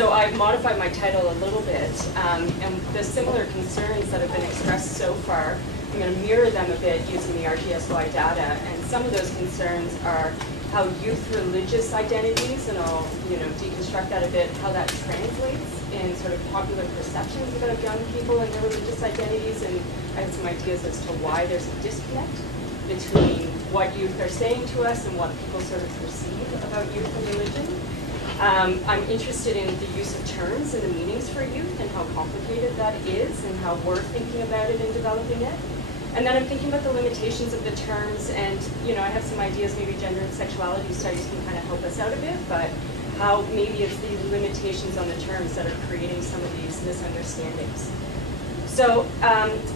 So I've modified my title a little bit, and the similar concerns that have been expressed so far, I'm going to mirror them a bit using the RGSY data. And some of those concerns are how youth religious identities, and I'll deconstruct that a bit, how that translates in sort of popular perceptions about young people and their religious identities. And I have some ideas as to why there's a disconnect between what youth are saying to us and what people sort of perceive about youth and religion. I'm interested in the use of terms and the meanings for youth and how complicated that is and how we're thinking about it and developing it. And then I'm thinking about the limitations of the terms, and I have some ideas, maybe gender and sexuality studies can kind of help us out a bit, but how maybe it's the limitations on the terms that are creating some of these misunderstandings. So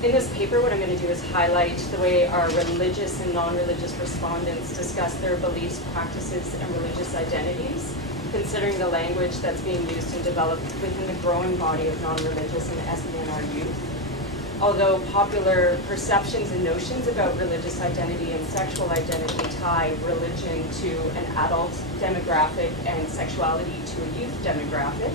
in this paper, what I'm going to do is highlight the way our religious and non-religious respondents discuss their beliefs, practices, and religious identities, considering the language that's being used and developed within the growing body of non-religious and SBNR youth. Although popular perceptions and notions about religious identity and sexual identity tie religion to an adult demographic and sexuality to a youth demographic,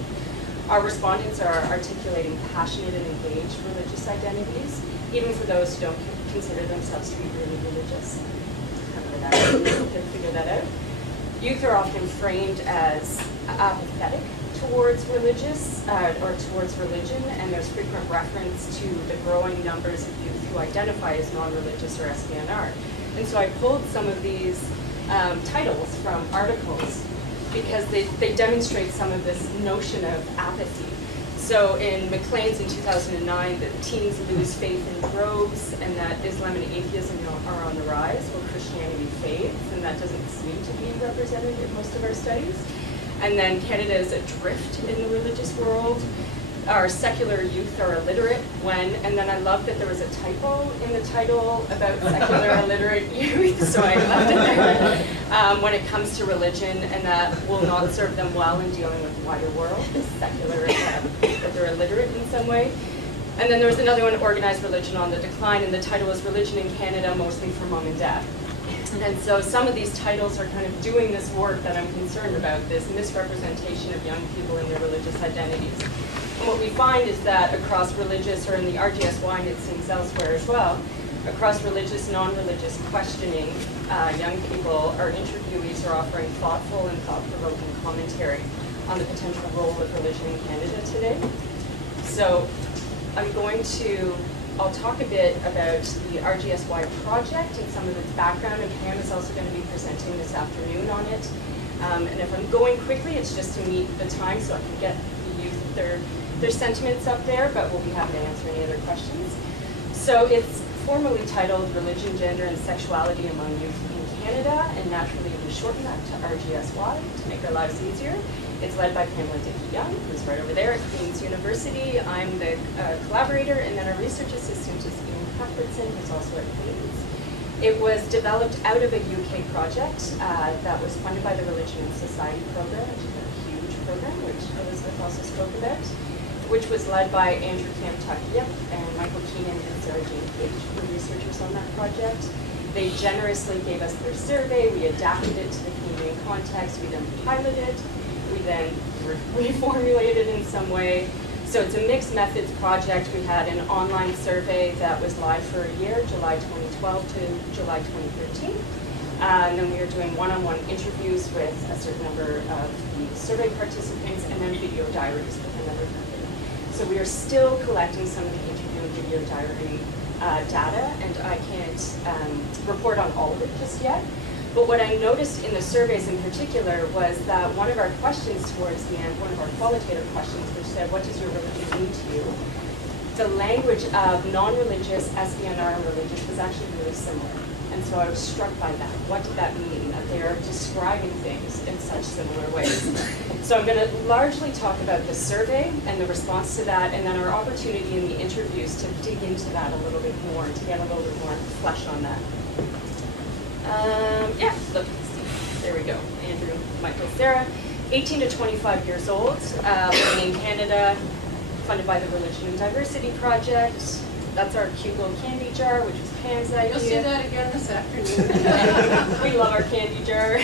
our respondents are articulating passionate and engaged religious identities, even for those who don't consider themselves to be really religious. Figure that out. Youth are often framed as apathetic towards towards religion, and there's frequent reference to the growing numbers of youth who identify as non-religious or SBNR. And so I pulled some of these titles from articles because they demonstrate some of this notion of apathy. So in McLean's in 2009, that teens lose faith in droves, and that Islam and atheism are on the rise, while Christianity fades, and that doesn't seem to be represented in most of our studies. And then Canada is adrift in the religious world. Our secular youth are illiterate when, and then I love that there was a typo in the title about secular illiterate youth, so I left it there. When it comes to religion, and that will not serve them well in dealing with the wider world, secular, that they're illiterate in some way. And then there was another one, organized religion on the decline, and the title was Religion in Canada, mostly for mom and dad. And so some of these titles are kind of doing this work that I'm concerned about, this misrepresentation of young people and their religious identities. And what we find is that across religious, or in the RGSY, and it seems elsewhere as well, across religious, non-religious questioning, young people, our interviewees are offering thoughtful and thought-provoking commentary on the potential role of religion in Canada today. So I'll talk a bit about the RGSY project and some of its background, and Pam is also going to be presenting this afternoon on it. And if I'm going quickly, it's just to meet the time so I can get the youth their sentiments up there, but we'll be happy to answer any other questions. So it's formally titled Religion, Gender, and Sexuality Among Youth in Canada, and naturally we shorten that to RGSY to make our lives easier. It's led by Pamela Dickey-Young, who's right over there at Queen's University. I'm the collaborator, and then our research assistant is Ian Cuthbertson, who's also at Queen's. It was developed out of a UK project that was funded by the Religion and Society program, which is a huge program, which Elizabeth also spoke about, which was led by Andrew Kamtuck and Michael Keenan and Sarah Jane Page, who were researchers on that project. They generously gave us their survey. We adapted it to the Canadian context. We then piloted it. We then reformulated in some way. So it's a mixed methods project. We had an online survey that was live for a year, July 2012 to July 2013. And then we were doing one-on-one interviews with a certain number of the survey participants, and then video diaries with another method. So we are still collecting some of the interview and video diary data, and I can't report on all of it just yet. But what I noticed in the surveys in particular was that one of our questions towards the end, one of our qualitative questions, which said, what does your religion mean to you? The language of non-religious, SBNR, and religious was actually really similar. And so I was struck by that. What did that mean, that they are describing things in such similar ways? So I'm going to largely talk about the survey and the response to that, and then our opportunity in the interviews to dig into that a little bit more, to get a little bit more flesh on that. Yeah, look, there we go. Andrew, Michael, Sarah, 18 to 25 years old, living in Canada, funded by the Religion and Diversity Project. That's our cute little candy jar, which was Pam's idea. You'll see that again this afternoon. We love our candy jar.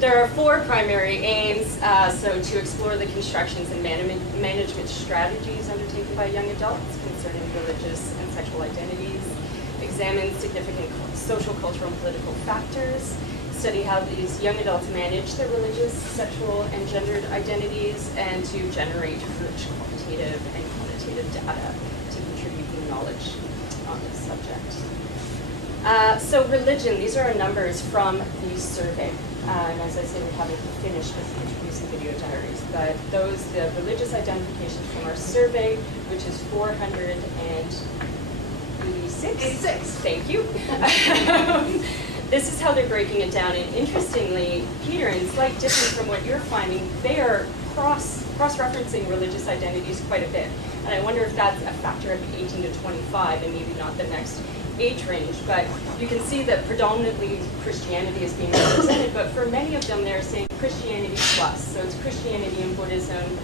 There are 4 primary aims. So to explore the constructions and management strategies undertaken by young adults concerning religious and sexual identities, examine significant social, cultural, and political factors, study how these young adults manage their religious, sexual, and gendered identities, and to generate rich quantitative and quantitative data to contribute new knowledge on this subject. So religion, these are our numbers from the survey. And as I say, we haven't finished with introducing video diaries, but the religious identifications from our survey, which is 486. 86. Thank you. This is how they're breaking it down, and interestingly, Peter, in slight difference from what you're finding, they are cross-referencing religious identities quite a bit. And I wonder if that's a factor of 18 to 25 and maybe not the next age range. But you can see that predominantly Christianity is being represented, but for many of them they're saying Christianity plus. So it's Christianity and Buddhism.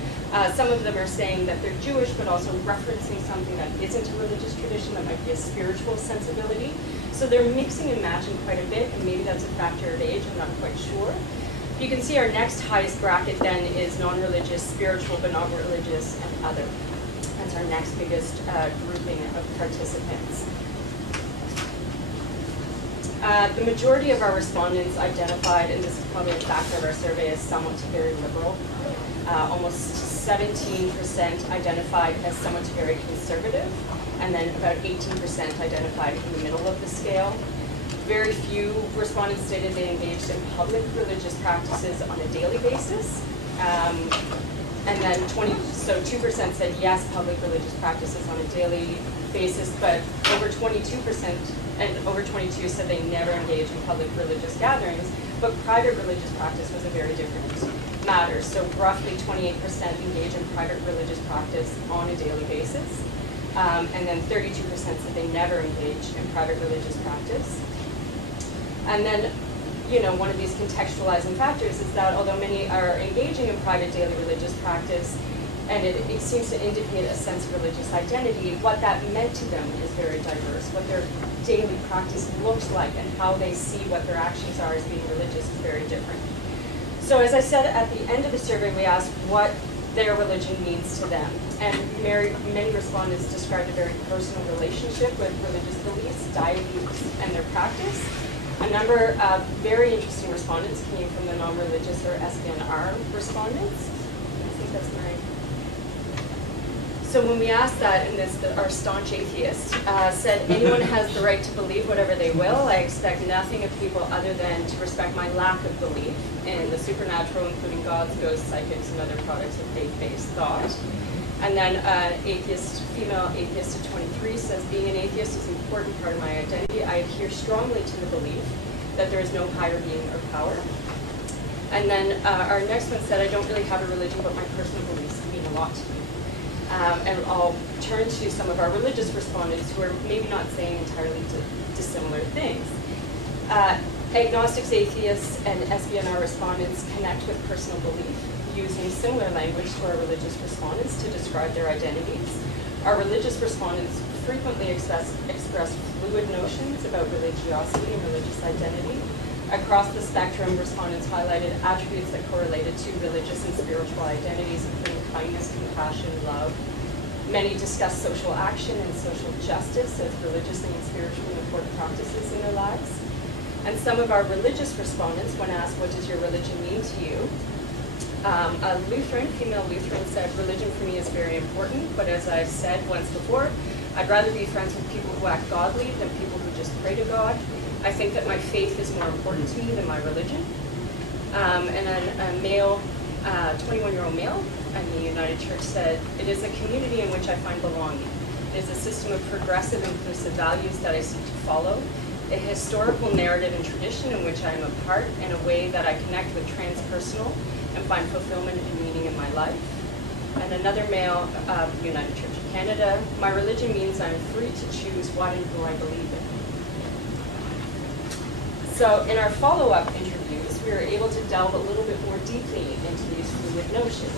Some of them are saying that they're Jewish, but also referencing something that isn't a religious tradition, that might be a spiritual sensibility. So they're mixing and matching quite a bit, and maybe that's a factor of age, I'm not quite sure. You can see our next highest bracket then is non-religious, spiritual, but not religious, and other. That's our next biggest grouping of participants. The majority of our respondents identified, and this is probably a factor of our survey, as somewhat to very liberal. Almost 17% identified as somewhat to very conservative, and then about 18% identified in the middle of the scale. Very few respondents stated they engaged in public religious practices on a daily basis. And then 2% said yes, public religious practices on a daily basis, but over 22% and over 22 said they never engaged in public religious gatherings, but private religious practice was a very different matter. So roughly 28% engage in private religious practice on a daily basis, and then 32% said they never engaged in private religious practice. And then, you know, one of these contextualizing factors is that although many are engaging in private daily religious practice, and it seems to indicate a sense of religious identity, what that meant to them is very diverse. What their daily practice looks like and how they see what their actions are as being religious is very different. So as I said, at the end of the survey, we asked what their religion means to them. And many respondents described a very personal relationship with religious beliefs, deities, and their practice. A number of very interesting respondents came from the non-religious or SBNR respondents. I think that's right. So when we asked that, and our staunch atheist said, anyone has the right to believe whatever they will. I expect nothing of people other than to respect my lack of belief in the supernatural, including gods, ghosts, psychics, and other products of faith-based thought. And then female atheist at 23 says, being an atheist is an important part of my identity. I adhere strongly to the belief that there is no higher being or power. And then our next one said, I don't really have a religion, but my personal beliefs mean a lot to me. And I'll turn to some of our religious respondents who are maybe not saying entirely dissimilar things. Agnostics, atheists, and SBNR respondents connect with personal belief, using similar language to our religious respondents to describe their identities. Our religious respondents frequently express fluid notions about religiosity and religious identity. Across the spectrum, respondents highlighted attributes that correlated to religious and spiritual identities, including kindness, compassion, love. Many discussed social action and social justice as religiously and spiritually important practices in their lives. And some of our religious respondents, when asked, what does your religion mean to you? A female Lutheran said, religion for me is very important, but as I've said once before, I'd rather be friends with people who act godly than people who just pray to God. I think that my faith is more important to me than my religion. And then a male, 21-year-old male in the United Church said, it is a community in which I find belonging. It is a system of progressive, inclusive values that I seek to follow, a historical narrative and tradition in which I am a part, in a way that I connect with transpersonal and find fulfillment and meaning in my life. And another male of the United Church of Canada, my religion means I am free to choose what and who I believe in. So in our follow-up interviews, we were able to delve a little bit more deeply into these fluid notions,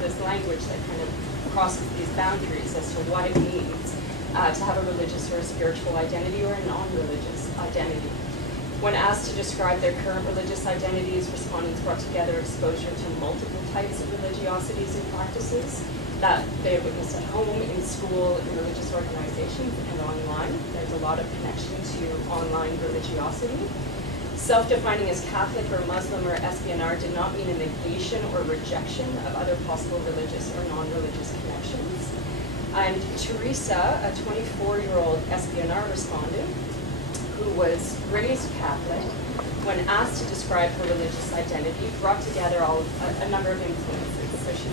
this language that kind of crosses these boundaries as to what it means. to have a religious or a spiritual identity or a non-religious identity. When asked to describe their current religious identities, respondents brought together exposure to multiple types of religiosities and practices that they witnessed at home, in school, in religious organizations, and online. There's a lot of connection to online religiosity. Self-defining as Catholic or Muslim or SBNR did not mean a negation or rejection of other possible religious or non-religious connections. And Teresa, a 24-year-old SBNR respondent, who was raised Catholic, when asked to describe her religious identity, brought together a number of influences. So she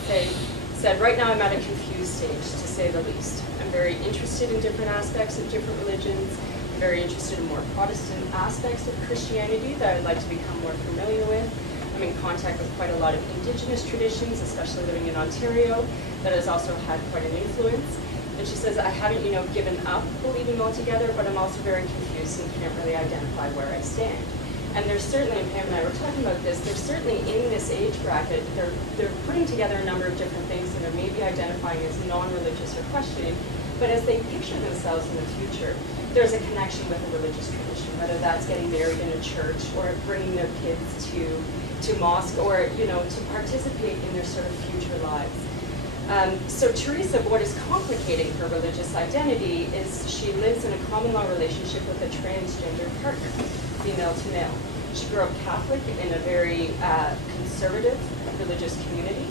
said, right now I'm at a confused stage, to say the least. I'm very interested in different aspects of different religions. I'm very interested in more Protestant aspects of Christianity that I'd like to become more familiar with. I'm in contact with quite a lot of Indigenous traditions, especially living in Ontario, that has also had quite an influence. And she says, I haven't, given up believing altogether, but I'm also very confused and can't really identify where I stand. And there's certainly, and Pam and I were talking about this, there's certainly in this age bracket, they're putting together a number of different things and they're maybe identifying as non-religious or questioning, but as they picture themselves in the future, there's a connection with a religious tradition, whether that's getting married in a church or bringing their kids to mosque or, to participate in their sort of future lives. So Teresa, what is complicating her religious identity is she lives in a common law relationship with a transgender partner, female to male. She grew up Catholic in a very conservative religious community,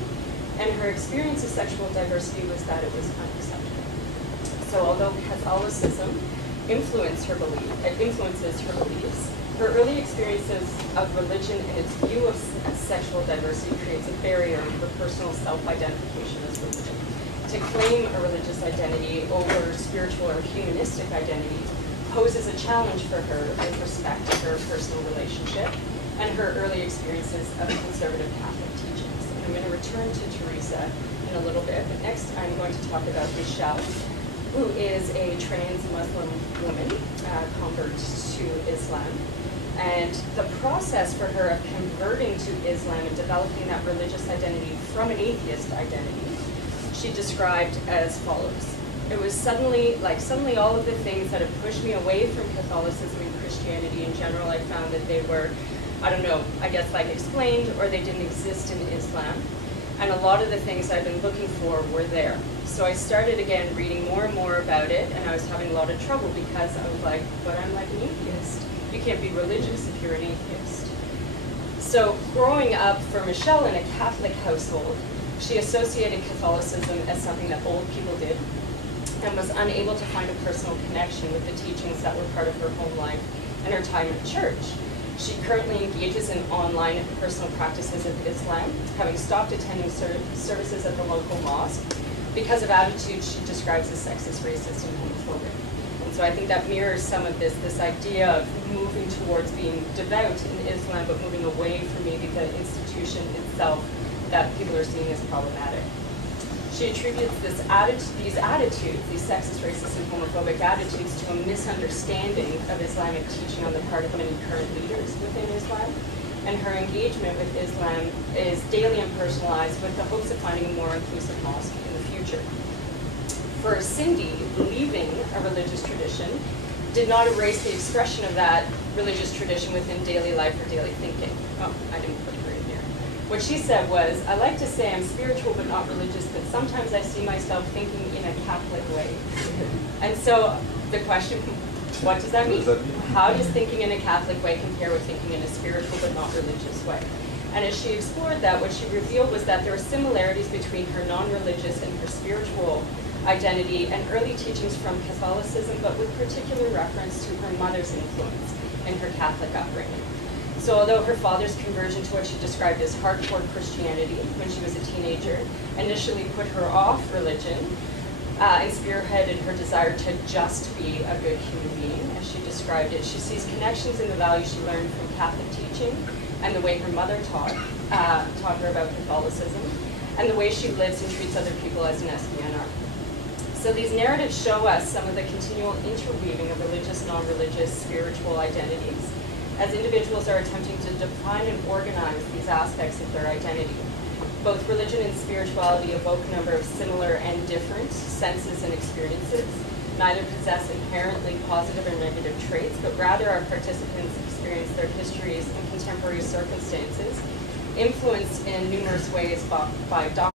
and her experience of sexual diversity was that it was unacceptable. So although Catholicism influences her beliefs, her early experiences of religion and its view of sexual diversity creates a barrier for personal self-identification as religion. To claim a religious identity over spiritual or humanistic identities poses a challenge for her with respect to her personal relationship and her early experiences of conservative Catholic teachings. And I'm going to return to Teresa in a little bit, but next I'm going to talk about Michelle, who is a trans Muslim woman, convert to Islam. And the process for her of converting to Islam and developing that religious identity from an atheist identity, she described as follows. It was suddenly all of the things that had pushed me away from Catholicism and Christianity in general, I found that they were, explained, or they didn't exist in Islam. And a lot of the things I've been looking for were there. So I started again reading more and more about it, and I was having a lot of trouble because I was like, but I'm like an atheist. You can't be religious if you're an atheist. So growing up for Michelle in a Catholic household, she associated Catholicism as something that old people did and was unable to find a personal connection with the teachings that were part of her home life and her time in church. She currently engages in online and personal practices of Islam, having stopped attending services at the local mosque because of attitudes she describes as sexist, racist, and homophobic. And so I think that mirrors some of this idea of moving towards being devout in Islam, but moving away from maybe the institution itself that people are seeing as problematic. She attributes these attitudes, these sexist, racist, and homophobic attitudes, to a misunderstanding of Islamic teaching on the part of many current leaders within Islam. And her engagement with Islam is daily and personalized with the hopes of finding a more inclusive mosque in the future. For Cindy, leaving a religious tradition did not erase the expression of that religious tradition within daily life or daily thinking. Oh, I didn't put her in here. What she said was, I like to say I'm spiritual but not religious, but sometimes I see myself thinking in a Catholic way. And so the question, what does that mean? How does thinking in a Catholic way compare with thinking in a spiritual but not religious way? And as she explored that, what she revealed was that there were similarities between her non-religious and her spiritual identity and early teachings from Catholicism, but with particular reference to her mother's influence in her Catholic upbringing. So although her father's conversion to what she described as hardcore Christianity when she was a teenager initially put her off religion and spearheaded her desire to just be a good human being, as she described it, she sees connections in the values she learned from Catholic teaching and the way her mother taught her about Catholicism, and the way she lives and treats other people as an SBNR. So these narratives show us some of the continual interweaving of religious, non-religious, spiritual identities as individuals are attempting to define and organize these aspects of their identity. Both religion and spirituality evoke a number of similar and different senses and experiences, neither possess inherently positive or negative traits, but rather our participants experience their histories and contemporary circumstances, influenced in numerous ways by